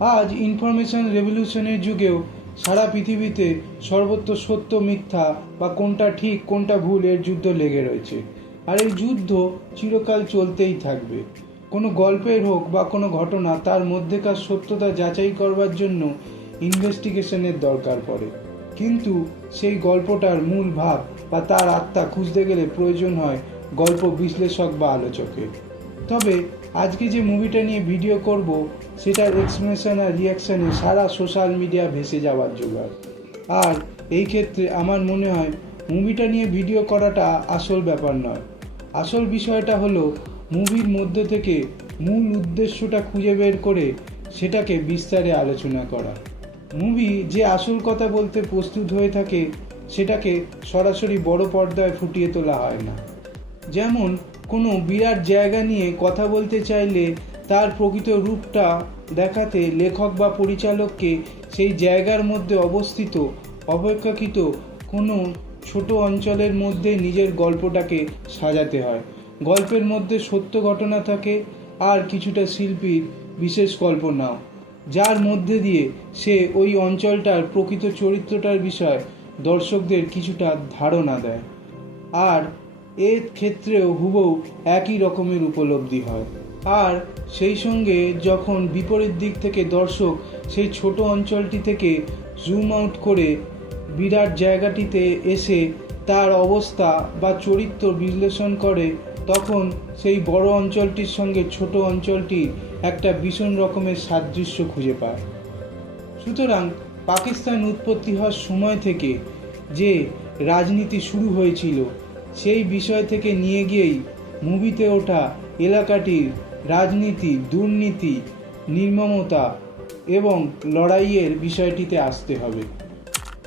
আজ ইনফরমেশন রেভলিউশনের যুগেও সারা পৃথিবীতে সর্বত্র সত্য মিথ্যা বা কোনটা ঠিক কোনটা ভুল এর যুদ্ধ লেগে রয়েছে। আর এই যুদ্ধ চিরকাল চলতেই থাকবে। কোনো গল্পের হোক বা কোনো ঘটনা, তার মধ্যেকার সত্যতা যাচাই করবার জন্য ইনভেস্টিগেশনের দরকার পড়ে। কিন্তু সেই গল্পটার মূল ভাব বা তার আত্মা খুঁজতে গেলে প্রয়োজন হয় গল্প বিশ্লেষক বা আলোচকের। তবে আজকে যে মুভিটা নিয়ে ভিডিও করব, সেটার এক্সপ্লেনেশন আর রিয়াকশানে সারা সোশ্যাল মিডিয়া ভেসে যাওয়ার জোগাড়। আর এই ক্ষেত্রে আমার মনে হয় মুভিটা নিয়ে ভিডিও করাটা আসল ব্যাপার নয়। আসল বিষয়টা হলো মুভির মধ্যে থেকে মূল উদ্দেশ্যটা খুঁজে বের করে সেটাকে বিস্তারে আলোচনা করা। মুভি যে আসল কথা বলতে প্রস্তুত হয়ে থাকে, সেটাকে সরাসরি বড় পর্দায় ফুটিয়ে তোলা হয় না। যেমন কোনো বিরাট জায়গা নিয়ে কথা বলতে চাইলে তার প্রকৃত রূপটা দেখাতে লেখক বা পরিচালককে সেই জায়গার মধ্যে অবস্থিত অপেক্ষাকৃত কোনো ছোট অঞ্চলের মধ্যে নিজের গল্পটাকে সাজাতে হয়। গল্পের মধ্যে সত্য ঘটনা থাকে আর কিছুটা শিল্পীর বিশেষ কল্পনাও, যার মধ্যে দিয়ে সে ওই অঞ্চলটার প্রকৃত চরিত্রটার বিষয়ে দর্শকদের কিছুটা ধারণা দেয়। আর এর ক্ষেত্রেও হুবহু একই রকমের উপলব্ধি হয়। আর সেই সঙ্গে যখন বিপরীত দিক থেকে দর্শক সেই ছোট অঞ্চলটি থেকে জুম আউট করে বিরাট জায়গাটিতে এসে তার অবস্থা বা চরিত্র বিশ্লেষণ করে, তখন সেই বড় অঞ্চলটির সঙ্গে ছোট অঞ্চলটির একটা ভীষণ রকমের সাদৃশ্য খুঁজে পায়। সুতরাং পাকিস্তান উৎপত্তি হওয়ার সময় থেকে যে রাজনীতি শুরু হয়েছিল, সেই বিষয় থেকে নিয়ে গিয়েই মুভিতে ওঠা এলাকাটির রাজনীতি, দুর্নীতি, নির্মমতা এবং লড়াইয়ের বিষয়টিতে আসতে হবে।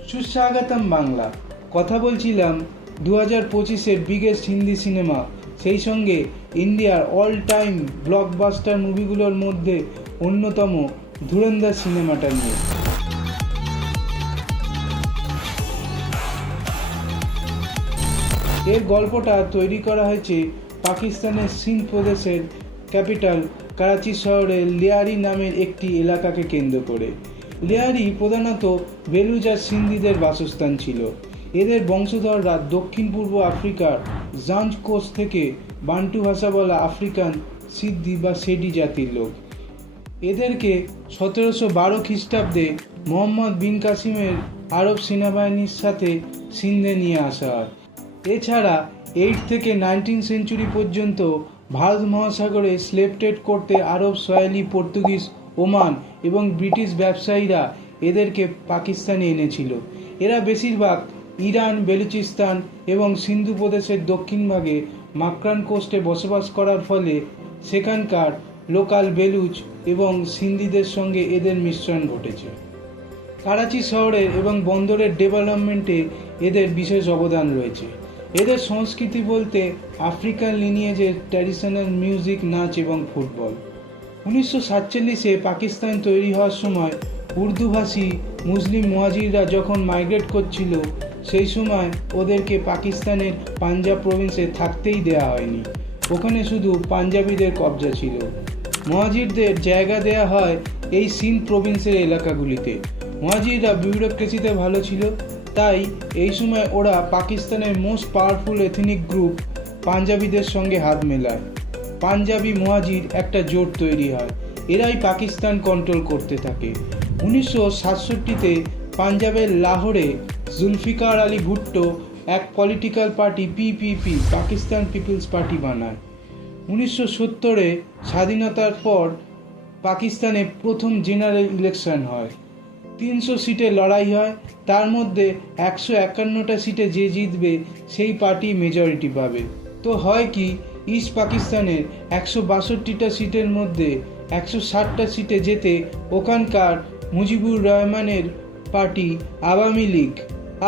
সুস্বাগতম বাংলা। কথা বলছিলাম 2025-এর বিগেস্ট হিন্দি সিনেমা, সেই সঙ্গে ইন্ডিয়ার অল টাইম ব্লকবাস্টার মুভিগুলোর মধ্যে অন্যতম ধুরন্ধর সিনেমাটা নিয়ে। এর গল্পটা তৈরি করা হয়েছে পাকিস্তানের সিন্ধ প্রদেশের ক্যাপিটাল করাচি শহরের লিয়ারি নামের একটি এলাকাকে কেন্দ্র করে। লিয়ারি প্রধানত বেলুচ আর সিন্ধিদের বাসস্থান ছিল। এদের বংশধররা দক্ষিণ পূর্ব আফ্রিকার জাঞ্জ কোস্ট থেকে বান্টু ভাষা বলা আফ্রিকান সিদ্ধি বা সেডি জাতির লোক। এদেরকে 1712 খ্রিস্টাব্দে মোহাম্মদ বিন কাসিমের আরব সেনাবাহিনীর সাথে সিন্ধে নিয়ে আসা হয়। এছাড়া 8 থেকে 19 সেঞ্চুরি পর্যন্ত ভারত মহাসাগরে স্লেভ ট্রেড করতে আরব, সোয়াহিলি, পর্তুগিজ, ওমান এবং ব্রিটিশ ব্যবসায়ীরা এদেরকে পাকিস্তানে এনেছিল। এরা বেশিরভাগ ইরান, বেলুচিস্তান এবং সিন্ধু প্রদেশের দক্ষিণ ভাগে মাকরান কোস্টে বসবাস করার ফলে সেখানকার লোকাল বেলুচ এবং সিন্ধিদের সঙ্গে এদের মিশ্রণ ঘটেছে। করাচি শহরের এবং বন্দরের ডেভেলপমেন্টে এদের বিশেষ অবদান রয়েছে। এদের সংস্কৃতি বলতে আফ্রিকান লিনিয়েজের ট্র্যাডিশনাল মিউজিক, নাচ এবং ফুটবল। 1947-এ পাকিস্তান তৈরি হওয়ার সময় উর্দুভাষী মুসলিম মুহাজিররা যখন মাইগ্রেট করছিল, সেই সময় ওদেরকে পাকিস্তানের পাঞ্জাব প্রভিন্সে থাকতেই দেওয়া হয়নি। ওখানে শুধু পাঞ্জাবিদের কবজা ছিল। মুহাজিরদের জায়গা দেওয়া হয় এই সিন্ধ প্রভিন্সের এলাকাগুলিতে। মুহাজিররা বিউরোক্রেসিতে ভালো ছিল, তাই এই সময় ওরা পাকিস্তানের মোস্ট পাওয়ারফুল এথনিক গ্রুপ পাঞ্জাবিদের সঙ্গে হাত মেলায়। পাঞ্জাবি মুহাজির একটা জোট তৈরি হয়, এরাই পাকিস্তান কন্ট্রোল করতে থাকে। 1967-তে পাঞ্জাবের লাহোরে জুলফিকার আলী ভুট্টো এক political party PPP, Pakistan Peoples Party বানায়। 1970-এ স্বাধীনতার পর পাকিস্তানে প্রথম জেনারেল ইলেকশন হয়। 300 সিটে লড়াই হয়, তার মধ্যে 151টা সিটে যে জিতবে সেই পার্টি মেজরিটি পাবে। তো হয় কি, ইস্ট পাকিস্তানের 162টা সিটের মধ্যে 160টা সিটে যেতে ওখানকার মুজিবুর রহমানের পার্টি আওয়ামী লীগ,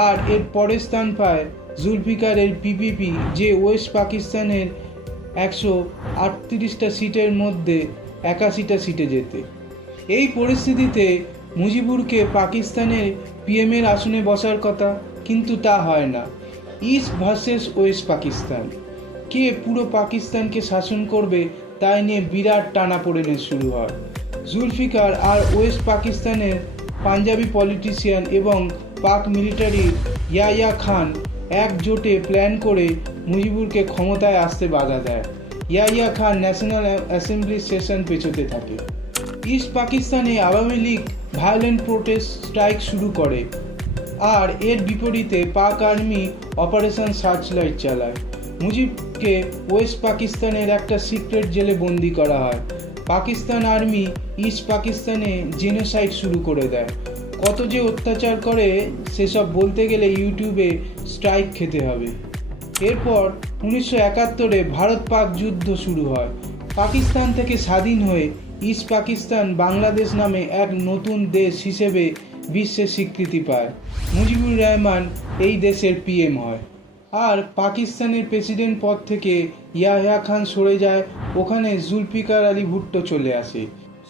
আর এর পরের স্থান পায় জুলফিকারের পিপিপি, যে ওয়েস্ট পাকিস্তানের 138টা সিটের মধ্যে 81টা সিটে যেতে। এই পরিস্থিতিতে মুজিবুরকে পাকিস্তানের পিএমের আসনে বসার কথা, কিন্তু তা হয় না। ইস্ট ভার্সেস ওয়েস্ট পাকিস্তান, কে পুরো পাকিস্তানকে শাসন করবে তাই নিয়ে বিরাট টানাপোড়েনের শুরু হয়। জুলফিকার আর ওয়েস্ট পাকিস্তানের পাঞ্জাবি পলিটিশিয়ান এবং পাক মিলিটারির ইয়াহিয়া খান একজোটে প্ল্যান করে মুজিবুরকে ক্ষমতায় আসতে বাধা দেয়। Yahya Khan national assembly session পেছোতে থাকে। ইস্ট পাকিস্তানে Awami League violent protest strike শুরু করে আর এর বিপরীতে পাক আর্মি অপারেশন সার্চলাইট চালায়। মুজিবকে ওয়েস্ট পাকিস্তানের একটা সিক্রেট জেলে বন্দি করা হয়। পাকিস্তান আর্মি ইস্ট পাকিস্তানে জেনোসাইড শুরু করে দেয়। কত যে অত্যাচার করে সেসব বলতে গেলে ইউটিউবে স্ট্রাইক খেতে হবে। এরপর 1971-এ ভারত পাক যুদ্ধ শুরু হয়। পাকিস্তান থেকে স্বাধীন হয়ে ইস্ট পাকিস্তান বাংলাদেশ নামে এক নতুন দেশ হিসেবে বিশ্বের স্বীকৃতি পায়। মুজিবুর রহমান এই দেশের পিএম হয় আর পাকিস্তানের প্রেসিডেন্ট পদ থেকে ইয়াহিয়া খান সরে যায়। ওখানে জুলফিকার আলী ভুট্টো চলে আসে।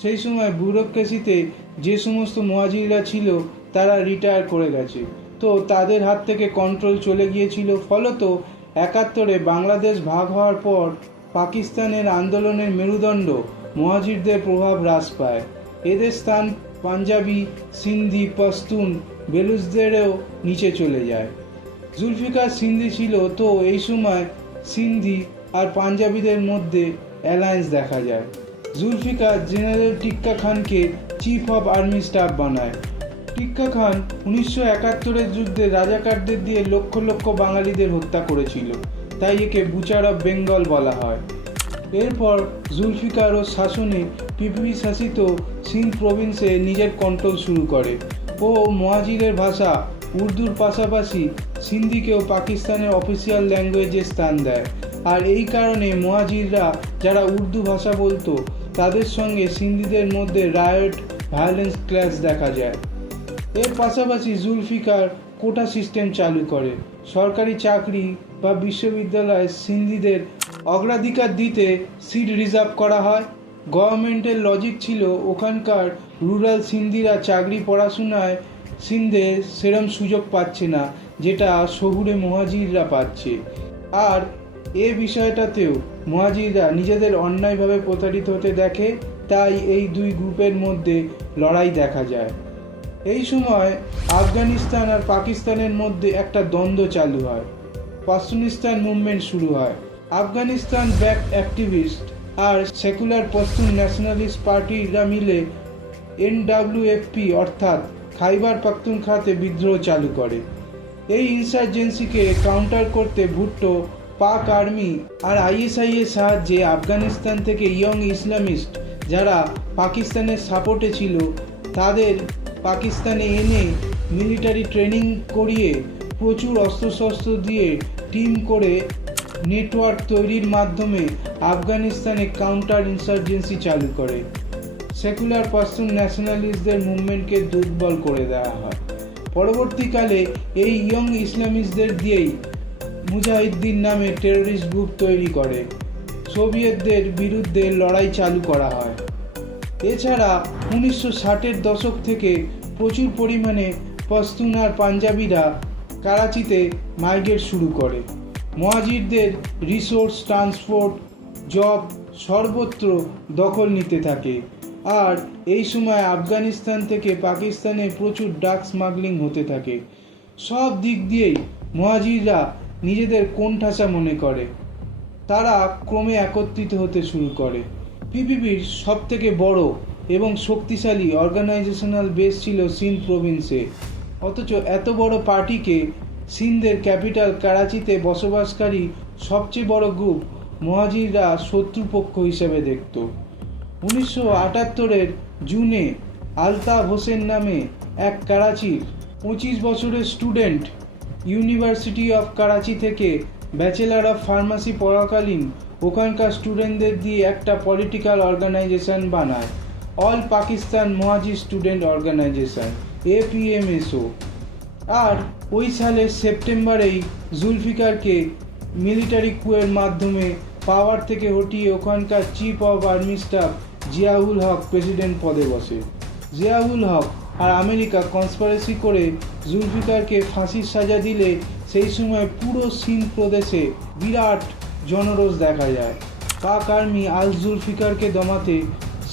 সেই সময় ব্যুরোক্রেসিতে যে সমস্ত মুহাজিররা ছিল তারা রিটায়ার করে গেছে, তো তাদের হাত থেকে কন্ট্রোল চলে গিয়েছিল। ফলত 71-এ বাংলাদেশ ভাগ হওয়ার পর পাকিস্তানের আন্দোলনের মেরুদণ্ড মুহাজিরদের প্রভাব হ্রাস পায়। এদের স্থান পাঞ্জাবি, সিন্ধি, পশতুন, বেলুচদেরও নিচে চলে যায়। জুলফিকার সিন্ধি ছিল, তো এই সময় সিন্ধি আর পাঞ্জাবিদের মধ্যে অ্যালায়েন্স দেখা যায়। জুলফিকার জেনারেল টিক্কা খানকে চিফ অফ আর্মি স্টাফ বানায়। টিক্কা খান 1971-এর যুদ্ধে রাজাকারদের দিয়ে লক্ষ লক্ষ বাঙালিদের হত্যা করেছিল, তাই একে বুচার অফ বেঙ্গল বলা হয়। এরপর জুলফিকার ও শাসনে পিপিপি শাসিত সিন্ধ প্রভিন্সে নিজের কন্ট্রোল শুরু করে ও মুহাজিরের ভাষা উর্দুর পাশাপাশি সিন্ধিকেও পাকিস্তানের অফিসিয়াল ল্যাঙ্গুয়েজে স্থান দেয়। আর এই কারণে মুহাজিররা যারা উর্দু ভাষা বলতো তাদের সঙ্গে সিন্ধিদের মধ্যে রায়ট, ভায়োলেন্স, ক্ল্যাশ দেখা যায়। এর পাশাপাশি জুলফিকার কোটা সিস্টেম চালু করে। সরকারি চাকরি বা বিশ্ববিদ্যালয়ে সিন্ধিদের অগ্রাধিকার দিতে সিট রিজার্ভ করা হয়। গভর্নমেন্টের লজিক ছিল ওখানকার রুরাল সিন্ধিরা চাকরি পড়াশোনায় সিন্ধে সেরম সুযোগ পাচ্ছে না যেটা শহুরে মুহাজিররা পাচ্ছে। আর এ বিষয়টাতেও মুহাজিররা নিজেদের অন্যায়ভাবে প্রতারিত হতে দেখে, তাই এই দুই গ্রুপের মধ্যে লড়াই দেখা যায়। এই সময় আফগানিস্তান আর পাকিস্তানের মধ্যে একটা দ্বন্দ্ব চালু হয়। পাশতুনিস্তান মুভমেন্ট শুরু হয়। আফগানিস্তান ব্যাক অ্যাক্টিভিস্ট আর সেকুলার পশতুন ন্যাশনালিস্ট পার্টিরা মিলে এনডব্লিউএফপি অর্থাৎ খাইবার পাখতুনখাওয়াতে বিদ্রোহ চালু করে। এই ইনসার্জেন্সিকে কাউন্টার করতে ভুট্টো পাক আর্মি আর আইএসআই এর সাহায্যে আফগানিস্তান থেকে ইয়ং ইসলামিস্ট যারা পাকিস্তানের সাপোর্টে ছিল তাদের পাকিস্তানে এনে মিলিটারি ট্রেনিং করিয়ে প্রচুর অস্ত্রশস্ত্র দিয়ে টিম করে নেটওয়ার্ক তৈরির মাধ্যমে আফগানিস্তানে কাউন্টার ইনসার্জেন্সি চালু করে। সেকুলার পশতুন ন্যাশনালিস্টদের মুভমেন্টকে দুর্বল করে দেওয়া হয়। পরবর্তীকালে এই ইয়ং ইসলামিস্টদের দিয়েই মুজাহিদ্দিন নামে টেররিস্ট গ্রুপ তৈরি করে সোভিয়েতদের বিরুদ্ধে লড়াই চালু করা হয়। এছাড়া 1960-এর দশক থেকে প্রচুর পরিমাণে পশতুন আর পাঞ্জাবিরা করাচিতে মাইগ্রেট শুরু করে। মুহাজিরদের রিসোর্স, ট্রান্সপোর্ট, জব সর্বত্র দখল নিতে থাকে। আর এই সময় আফগানিস্তান থেকে পাকিস্তানে প্রচুর ড্রাগ স্মাগলিং হতে থাকে। সব দিক দিয়েই মুহাজিররা নিজেদের কোণঠাসা মনে করে। তারা ক্রমে একত্রিত হতে শুরু করে। পিপিপির সবথেকে বড় এবং শক্তিশালী অর্গানাইজেশনাল বেস ছিল সিন্ধ প্রভিন্সে। অথচ এত বড় পার্টিকে সিন্ধের ক্যাপিটাল করাচিতে বসবাসকারী সবচেয়ে বড় গ্রুপ মুহাজিররা শত্রুপক্ষ হিসেবে দেখত। 1978-এর জুনে আলতাফ হোসেন নামে এক করাচির 25 বছরের স্টুডেন্ট ইউনিভার্সিটি অফ করাচি থেকে ব্যাচেলার অফ ফার্মাসি পড়াকালীন ওখানকার স্টুডেন্টদের দিয়ে একটা পলিটিক্যাল অর্গানাইজেশন বানায়, all Pakistan Muhajir student organization APMSO। আর ওই সালের সেপ্টেম্বরেই জুলফিকারকে মিলিটারি কুয়ের মাধ্যমে পাওয়ার থেকে হটিয়ে ওখানকার chief of army staff Ziaul Haq president পদে বসে। জিয়াউল হক আর আমেরিকা কনস্পিরেসি করে জুলফিকারকে ফাঁসির সাজা দিলে সেই সময় পুরো সিন্ধ প্রদেশে বিরাট জনরোষ দেখা যায়। পাক আর্মি আল জুলফিকারকে দমাতে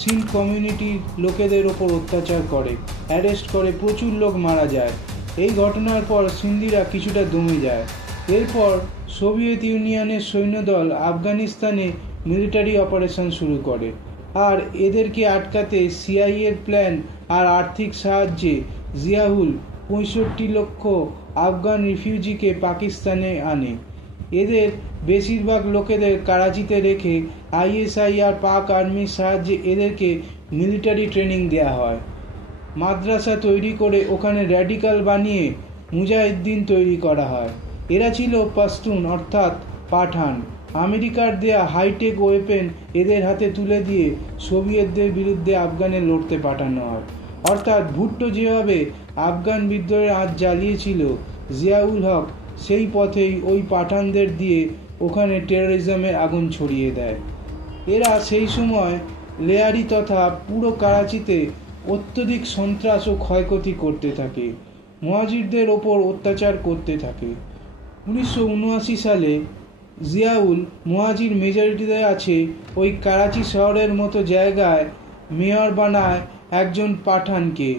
সিন্ধ কমিউনিটির লোকেদের ওপর অত্যাচার করে, অ্যারেস্ট করে, প্রচুর লোক মারা যায়। এই ঘটনার পর সিন্ধিরা কিছুটা দমে যায়। এরপর সোভিয়েত ইউনিয়নের সৈন্যদল আফগানিস্তানে মিলিটারি অপারেশন শুরু করে, আর এদেরকে আটকাতে সিআইএর প্ল্যান আর আর্থিক সাহায্যে জিয়াউল 65 লক্ষ আফগান রিফিউজিকে পাকিস্তানে আনে। এদের বেশিরভাগ লোকেদের কারাচিতে রেখে আইএসআই আর পাক আর্মির সাহায্যে এদেরকে মিলিটারি ট্রেনিং দেওয়া হয়। মাদ্রাসা তৈরি করে ওখানে র্যাডিক্যাল বানিয়ে মুজাহিদ্দিন তৈরি করা হয়। এরা ছিল পাশতুন অর্থাৎ পাঠান। আমেরিকার দেয়া হাইটেক ওয়েপেন এদের হাতে তুলে দিয়ে সোভিয়েতদের বিরুদ্ধে আফগানে লড়তে পাঠানো হয়। অর্থাৎ ভুট্টো যেভাবে আফগান বিদ্রোহের আঁচ জ্বালিয়েছিল, জিয়াউল হক সেই পথেই ওই পাঠানদের দিয়ে ওখানে টেরোরিজমের আগুন ছড়িয়ে দেয়। এরা সেই সময় লেয়ারি তথা পুরো কারাচিতে অত্যধিক সন্ত্রাস ও ক্ষয়ক্ষতি করতে থাকে, মুহাজিরদের ওপর অত্যাচার করতে থাকে। 1979 সালে জিয়াউল মুহাজির মেজরিটিতে আছে ওই কারাচি শহরের মতো জায়গায় মেয়র বানায় একজন পাঠানকে,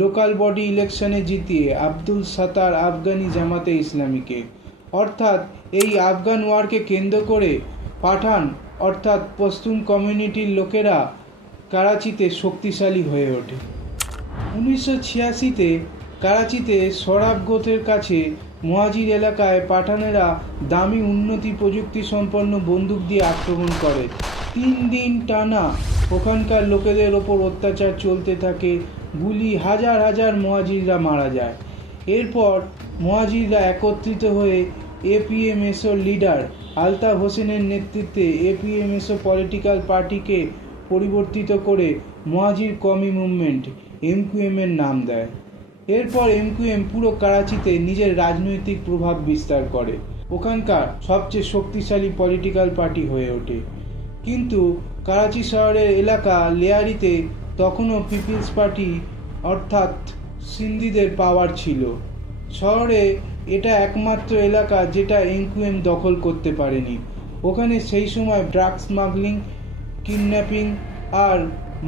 লোকাল বডি ইলেকশনে জিতিয়ে আব্দুল সাত্তার আফগানি জামাতে ইসলামীকে। অর্থাৎ এই আফগান ওয়ারকে কেন্দ্র করে পাঠান অর্থাৎ পশতুন কমিউনিটির লোকেরা কারাচিতে শক্তিশালী হয়ে ওঠে। 1986-তে কারাচিতে সরাব গোথের কাছে মুহাজির এলাকায় পাঠানেরা দামি উন্নতি প্রযুক্তি সম্পন্ন বন্দুক দিয়ে আক্রমণ করে। 3 দিন টানা ওখানকার লোকেদের ওপর অত্যাচার চলতে থাকে, গুলি, হাজার হাজার মুহাজিররা মারা যায়। এরপর মুহাজিররা একত্রিত হয়ে এপিএমএসও লিডার আলতাফ হোসেনের নেতৃত্বে এপিএমএসও পলিটিক্যাল পার্টিকে পরিবর্তিত করে মুহাজির কমি মুভমেন্ট এমকিউএমের নাম দেয়। এরপর এমকিউএম পুরো কারাচিতে নিজের রাজনৈতিক প্রভাব বিস্তার করে, ওখানকার সবচেয়ে শক্তিশালী পলিটিক্যাল পার্টি হয়ে ওঠে। কিন্তু কারাচি শহরের এলাকা লেয়ারিতে তখনও পিপলস পার্টি অর্থাৎ সিন্ধিদের পাওয়ার ছিল। শহরে এটা একমাত্র এলাকা যেটা এমকিউএম দখল করতে পারেনি। ওখানে সেই সময় ড্রাগ স্মাগলিং, কিডন্যাপিং আর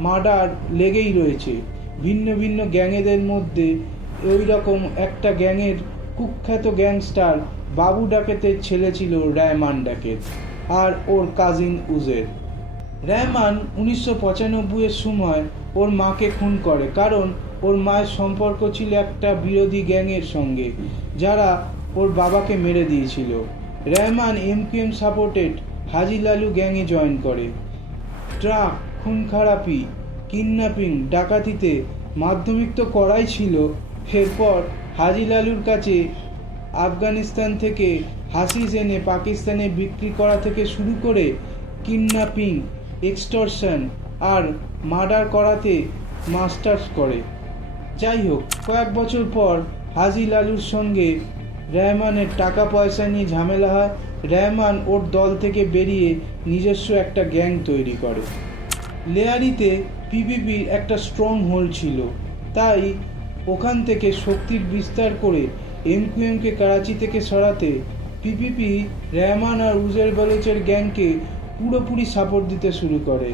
মার্ডার লেগেই রয়েছে। ভিন্ন ভিন্ন গ্যাংয়েদের মধ্যে ওই রকম একটা গ্যাংয়ের কুখ্যাত গ্যাংস্টার বাবু ডাকেতের ছেলে ছিল রহমান ডাকেত আর ওর কাজিন উজের। রহমান 1995-এর সময় ওর মাকে খুন করে, কারণ ওর মায়ের সম্পর্ক ছিল একটা বিরোধী গ্যাংয়ের সঙ্গে যারা ওর বাবাকে মেরে দিয়েছিল। রহমান এমকিউএম সাপোর্টেড হাজি লালু গ্যাংয়ে জয়েন করে। ট্রাক, খুন খারাপি, কিডন্যাপিং, ডাকাতিতে মাধ্যমিক তো করাই ছিল। এরপর হাজি লালুর কাছে আফগানিস্তান থেকে হাসিস এনে পাকিস্তানে বিক্রি করা থেকে শুরু করে কিডন্যাপিং, এক্সটর্শন আর মার্ডার করাতে মাস্টার্স করে। যাই হোক, কয়েক বছর পর হাজি লালুর সঙ্গে রহমানের টাকা পয়সা নিয়ে ঝামেলা হয়। রহমান ওর দল থেকে বেরিয়ে নিজস্ব একটা গ্যাং তৈরি করে। লেয়ারিতে পিপিপির একটা স্ট্রং হোল্ড ছিল, তাই ওখান থেকে শক্তির বিস্তার করে এমকিউএমকে কারাচি থেকে সরাতে পিপিপি রহমান আর উজের বলোচের গ্যাংকে পুরোপুরি সাপোর্ট দিতে শুরু করে।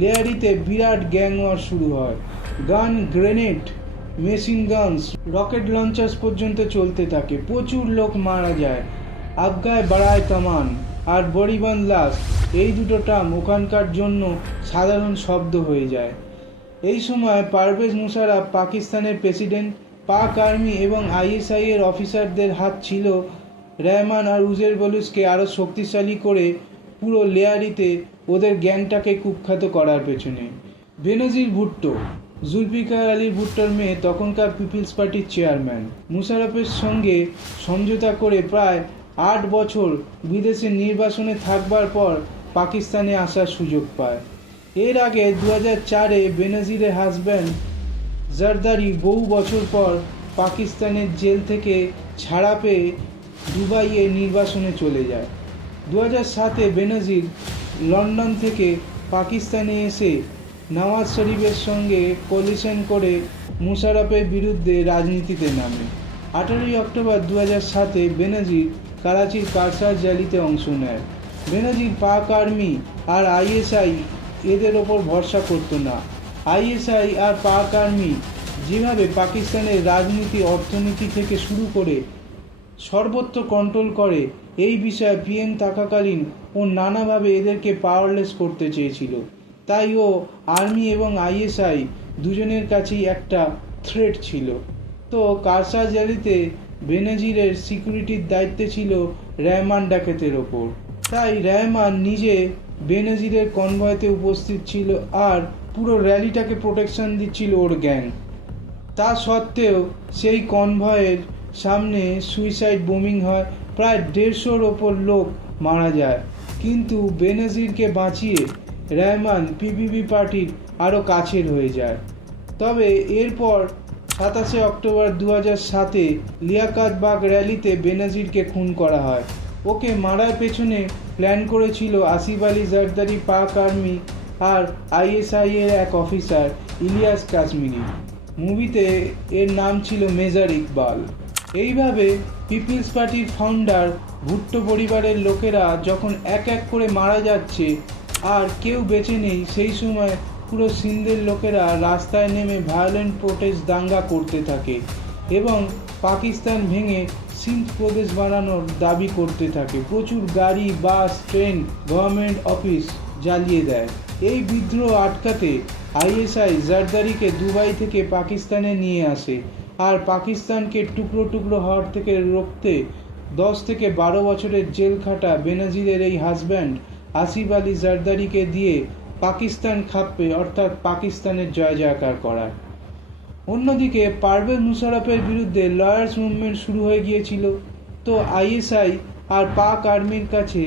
লেয়ারিতে বিরাট গ্যাং ওয়ার শুরু হয়। গান, গ্রেনেড, মেশিন গানস, রকেট লঞ্চার্স পর্যন্ত চলতে থাকে। প্রচুর লোক মারা যায়। আবগায় বাড়ায় কামান আর বড়িবান লাশ, এই দুটো টার্ম ওখানকার জন্য সাধারণ শব্দ হয়ে যায়। এই সময় পারভেজ মুশারফ পাকিস্তানের প্রেসিডেন্ট। পাক আর্মি এবং আইএসআই এর অফিসারদের হাত ছিল রহমান আর উজের বলুচকে আরও শক্তিশালী করে পুরো লেয়ারিতে ওদের গ্যাংটাকে কুখ্যাত করার পেছনে। বেনজির ভুট্টো, জুলফিকার আলী ভুট্টোর মেয়ে, তখনকার পিপলস পার্টির চেয়ারম্যান, মুশারফের সঙ্গে সমঝোতা করে প্রায় 8 বছর বিদেশে নির্বাসনে থাকবার পর পাকিস্তানে আসার সুযোগ পায়। এর আগে 2004-এ বেনজিরের হাজব্যান্ড জারদারি বহু বছর পর পাকিস্তানের জেল থেকে ছাড়া পেয়ে দুবাইয়ে নির্বাসনে চলে যায়। 2007-এ বেনজির লন্ডন থেকে পাকিস্তানে এসে নওয়াজ শরীফের সঙ্গে কোয়ালিশন করে মুশারফের বিরুদ্ধে রাজনীতিতে নামে। 18ই অক্টোবর 2007-এ বেনজির করাচির কারসার র্যালিতে অংশ নেয়। বেনজির পাক আর্মি আর আইএসআই এদের ওপর ভরসা করতো না। আইএসআই আর পাক আর্মি যেভাবে পাকিস্তানের রাজনীতি, অর্থনীতি থেকে শুরু করে সর্বত্র কন্ট্রোল করে, এই বিষয়ে পিএম থাকাকালীন ও নানাভাবে এদেরকে পাওয়ারলেস করতে চেয়েছিল। তাই ও আর্মি এবং আইএসআই দুজনের কাছেই একটা থ্রেট ছিল। তো কারসাজারিতে বেনজিরের সিকিউরিটির দায়িত্বে ছিল রহমান ডাকাতের ওপর। তাই রহমান নিজে বেনজিরের কনভয়তে উপস্থিত ছিল আর পুরো র্যালিটাকে প্রোটেকশন দিচ্ছিল ওর গ্যাং। তা সত্ত্বেও সেই কনভয়ের সামনে সুইসাইড বোমিং হয়, প্রায় 150-র ওপর লোক মারা যায়। কিন্তু বেনজিরকে বাঁচিয়ে রহমান পিপিপি পার্টির আরও কাছের হয়ে যায়। তবে এরপর 27 অক্টোবর 2007-এ লিয়াকাত বাগ র্যালিতে বেনজিরকে খুন করা হয়। ওকে মারার পেছনে প্ল্যান করেছিল আসিফ আলী জারদারি, পাক আর্মি আর আইএসআই এর এক অফিসার ইলিয়াস কাশ্মীরি। মুভিতে এর নাম ছিল মেজর ইকবাল। এইভাবে পিপলস পার্টির ফাউন্ডার ভুট্টো পরিবারের লোকেরা যখন এক এক করে মারা যাচ্ছে আর কেউ বেঁচে নেই, সেই সময় পুরো সিন্ধের লোকেরা রাস্তায় নেমে ভায়োলেন্ট প্রোটেস্ট দাঙ্গা করতে থাকে এবং পাকিস্তান ভেঙে সিন্ধ প্রদেশ বানানোর দাবি করতে থাকে। প্রচুর গাড়ি, বাস, ট্রেন, গভর্নমেন্ট অফিস জ্বালিয়ে দেয়। এই বিদ্রোহ আটকাতে আইএসআই জারদারিকে দুবাই থেকে পাকিস্তানে নিয়ে আসে আর পাকিস্তানকে টুকরো টুকরো হওয়ার থেকে রুখতে 10 থেকে 12 বছরের জেল খাটা বেনজিরের এই হাজব্যান্ড আসিফ আলী জারদারিকে দিয়ে পাকিস্তান খাপ্পে অর্থাৎ পাকিস্তানের জয় জয়কার করায়। অন্যদিকে পারভেজ মুশারফের বিরুদ্ধে লয়ার্স মুভমেন্ট শুরু হয়ে গিয়েছিল। তো আইএসআই আর পাক আর্মির কাছে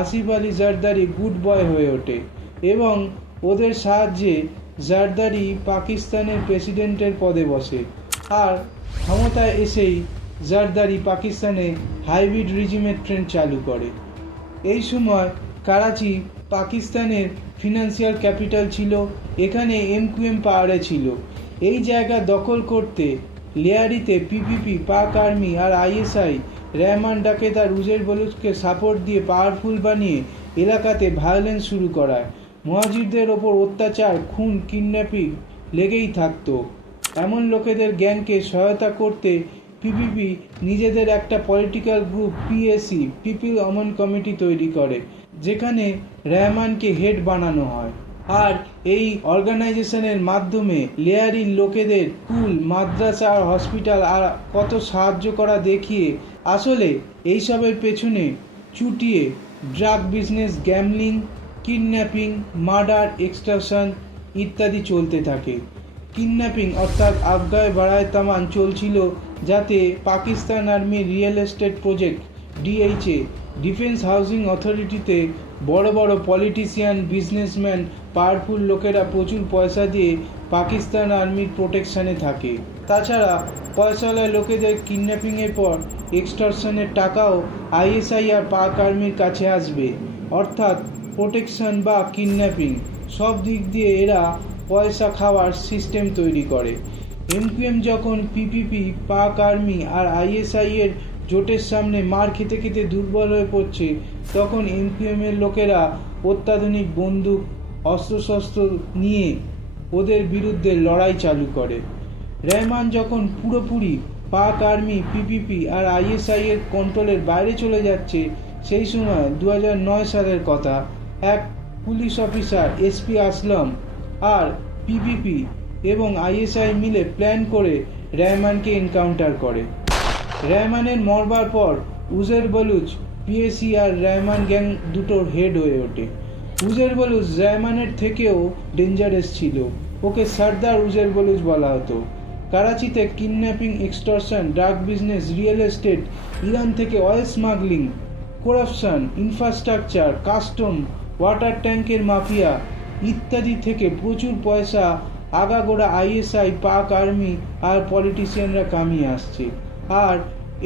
আসিফ আলী জারদারি গুড বয় হয়ে ওঠে এবং ওদের সাহায্যে জারদারি পাকিস্তানের প্রেসিডেন্টের পদে বসে। আর ক্ষমতায় এসেই জারদারি পাকিস্তানে হাইব্রিড রিজিমের ট্রেন্ড চালু করে। এই সময় করাচি পাকিস্তানের ফিনান্সিয়াল ক্যাপিটাল ছিল। এখানে এমকিউএম পাওয়ারে ছিল। এই জায়গা দখল করতে লিয়ারিতে পিপিপি, পাক আর্মি আর আইএসআই রহমান ডাকাত আর উজের বলুচকে সাপোর্ট দিয়ে পাওয়ারফুল বানিয়ে এলাকাতে ভায়োলেন্স শুরু করায়। মুহাজিরদের ওপর অত্যাচার, খুন, কিডন্যাপিং লেগেই থাকতো। এমন লোকেদের গ্যাংকে সহায়তা করতে পিপিপি নিজেদের একটা পলিটিক্যাল গ্রুপ পিএসি, পিপল অমন কমিটি তৈরি করে, যেখানে রহমানকে হেড বানানো হয়। আর এই অর্গানাইজেশনের মাধ্যমে লেয়ারির লোকেদের স্কুল, মাদ্রাসা আর হসপিটাল আর কত সাহায্য করা দেখিয়ে আসলে এইসবের পেছনে চুটিয়ে drug business, gambling, kidnapping, murder, extortion ইত্যাদি চলতে থাকে। কিডন্যাপিং অর্থাৎ আফগায় বাড়ায় তামান চলছিল যাতে পাকিস্তান আর্মির real estate project DHA, defence housing অথরিটিতে বড় বড় পলিটিশিয়ান, বিজনেসম্যান, পাওয়ারফুল লোকেরা প্রচুর পয়সা দিয়ে পাকিস্তান আর্মির প্রোটেকশানে থাকে। তাছাড়া পয়সাওয়ালা লোকেদের কিডন্যাপিংয়ের পর এক্সটর্শনের টাকাও আইএসআই আর পাক আর্মির কাছে আসবে, অর্থাৎ প্রোটেকশন বা কিডন্যাপিং সব দিক দিয়ে এরা পয়সা খাওয়ার সিস্টেম তৈরি করে। এমকিউএম যখন পিপিপি, পাক আর্মি আর আইএসআই এর জোটের সামনে মার খেতে খেতে দুর্বল হয়ে পড়ছে, তখন এমকিউএমের লোকেরা অত্যাধুনিক বন্দুক, অস্ত্রশস্ত্র নিয়ে ওদের বিরুদ্ধে লড়াই চালু করে। রহমান যখন পুরোপুরি পাক আর্মি, পিপিপি আর আইএসআই এর কন্ট্রোলের বাইরে চলে যাচ্ছে, সেই সময় 2009 সালের কথা, এক পুলিশ অফিসার এসপি আসলাম আর পিপিপি এবং আইএসআই মিলে প্ল্যান করে রহমানকে এনকাউন্টার করে। রহমানের মরবার পর উজের বলুচ পিএসি আর রহমান গ্যাং দুটোর হেড হয়ে ওঠে। উজের বলুচ রহমানের থেকেও ডেঞ্জারাস ছিল। ওকে সর্দার উজের বলুচ বলা হতো। করাচিতে kidnapping, extortion, drug business, real estate, Iran থেকে oil smuggling, corruption, infrastructure, custom, water ট্যাঙ্কের মাফিয়া ইত্যাদি থেকে প্রচুর পয়সা আগাগোড়া আইএসআই, পাক আর্মি আর পলিটিশিয়ানরা কামিয়ে আসছে। আর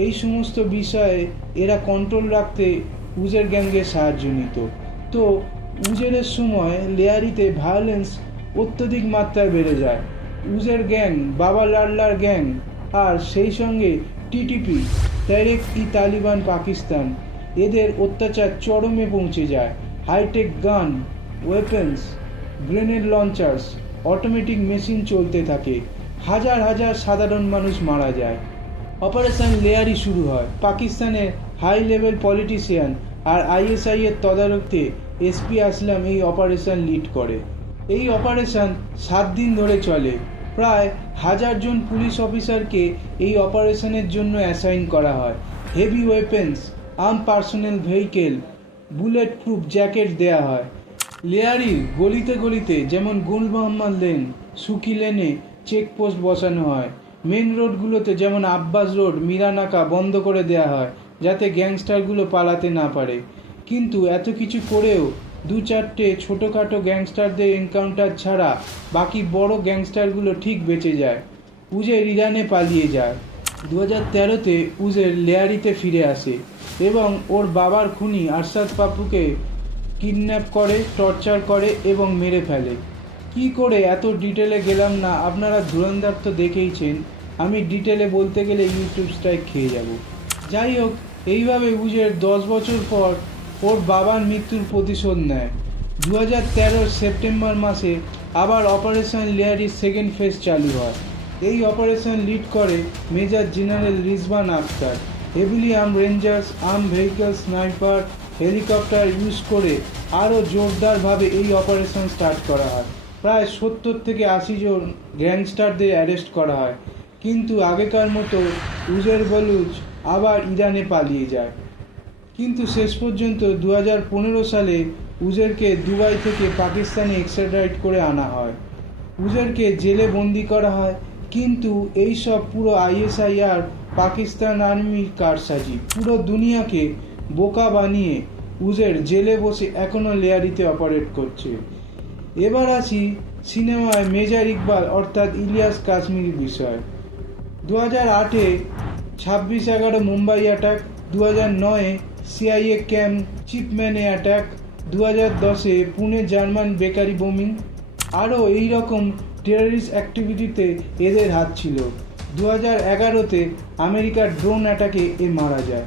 এই সমস্ত বিষয়ে এরা কন্ট্রোল রাখতে উজের গ্যাংয়ের সাহায্য নিত। তো উজেরের সময় লেয়ারিতে ভায়োলেন্স অত্যধিক মাত্রায় বেড়ে যায়। উজের গ্যাং, বাবা লাল্লার গ্যাং আর সেই সঙ্গে টিটিপি, তেহরিক-ই-তালিবান পাকিস্তান, এদের অত্যাচার চরমে পৌঁছে যায়। হাইটেক গান, ওয়েপন্স, গ্রেনেড লঞ্চার্স, অটোমেটিক মেশিন চলতে থাকে। হাজার হাজার সাধারণ মানুষ মারা যায়। অপারেশন লেয়ারি শুরু হয়। পাকিস্তানের হাই লেভেল পলিটিশিয়ান আর আইএসআই এর তদারকিতে এসপি আসলাম এই অপারেশন লিড করে। এই অপারেশন 7 দিন ধরে চলে। প্রায় 1000 জন পুলিশ অফিসারকে এই অপারেশনের জন্য অ্যাসাইন করা হয়। Heavy weapons, arm personnel vehicle, bullet proof jacket দেয়া হয়। লেয়ারির গলিতে গলিতে যেমন গুল মোহাম্মদ লেন, সুকি লেনে চেকপোস্ট বসানো হয়। মেন রোডগুলোতে যেমন আব্বাস রোড, মিরানাকা বন্ধ করে দেয়া হয় যাতে গ্যাংস্টারগুলো পালাতে না পারে। কিন্তু এত কিছু করেও 2-4টে ছোটোখাটো গ্যাংস্টারদের এনকাউন্টার ছাড়া বাকি বড় গ্যাংস্টারগুলো ঠিক বেঁচে যায়। উজের ইরানে পালিয়ে যায়। 2013-তে উজের লেয়ারিতে ফিরে আসে এবং ওর বাবার খুনি আরশাদ পাপ্পুকে কিডন্যাপ করে, টর্চার করে এবং মেরে ফেলে। কি করে এত ডিটেলে গেলাম না, আপনারা ধুরন্ধর তো দেখেইছেন। আমি ডিটেলে বলতে গেলে ইউটিউব স্ট্রাইক খেয়ে যাব। যাই হোক, এইভাবে উজের 10 বছর পর ওর বাবার মৃত্যুর প্রতিশোধ নেয়। 2013 সেপ্টেম্বর মাসে আবার অপারেশন লেয়ারির সেকেন্ড ফেজ চালু হয়। এই অপারেশন লিড করে major general Rizwan Akhtar. Heavily arm rangers, arm vehicle, sniper, helicopter use করে আরও জোরদারভাবে এই অপারেশন স্টার্ট করা হয়। প্রায় 70 থেকে 80 জন গ্যাংস্টারদের অ্যারেস্ট করা হয়। কিন্তু আগেকার মতো উজের বলুচ আবার ইরানে পালিয়ে যায়। কিন্তু শেষ পর্যন্ত 2015 সালে উজেরকে দুবাই থেকে পাকিস্তানে এক্সট্রাডিট করে আনা হয়। উজেরকে জেলে বন্দি করা হয়। কিন্তু এই সব পুরো আইএসআই আর পাকিস্তান আর্মির কারসাজি। পুরো দুনিয়াকে বোকা বানিয়ে উজের জেলে বসে এখনও লেয়ারিতে অপারেট করছে। এবার আসি সিনেমায় মেজর ইকবাল অর্থাৎ ইলিয়াস কাশ্মীরি বিষয়। 2008-এ 26/11 মুম্বাই অ্যাটাক, 2009-এ সিআইএ ক্যাম্প চিপম্যানে অ্যাটাক, 2010-এ পুনে জার্মান বেকারি বোমিং। আরও এই রকম টেররিস্ট অ্যাক্টিভিটিতে এদের হাত ছিল। 2011-তে আমেরিকার ড্রোন অ্যাটাকে এ মারা যায়।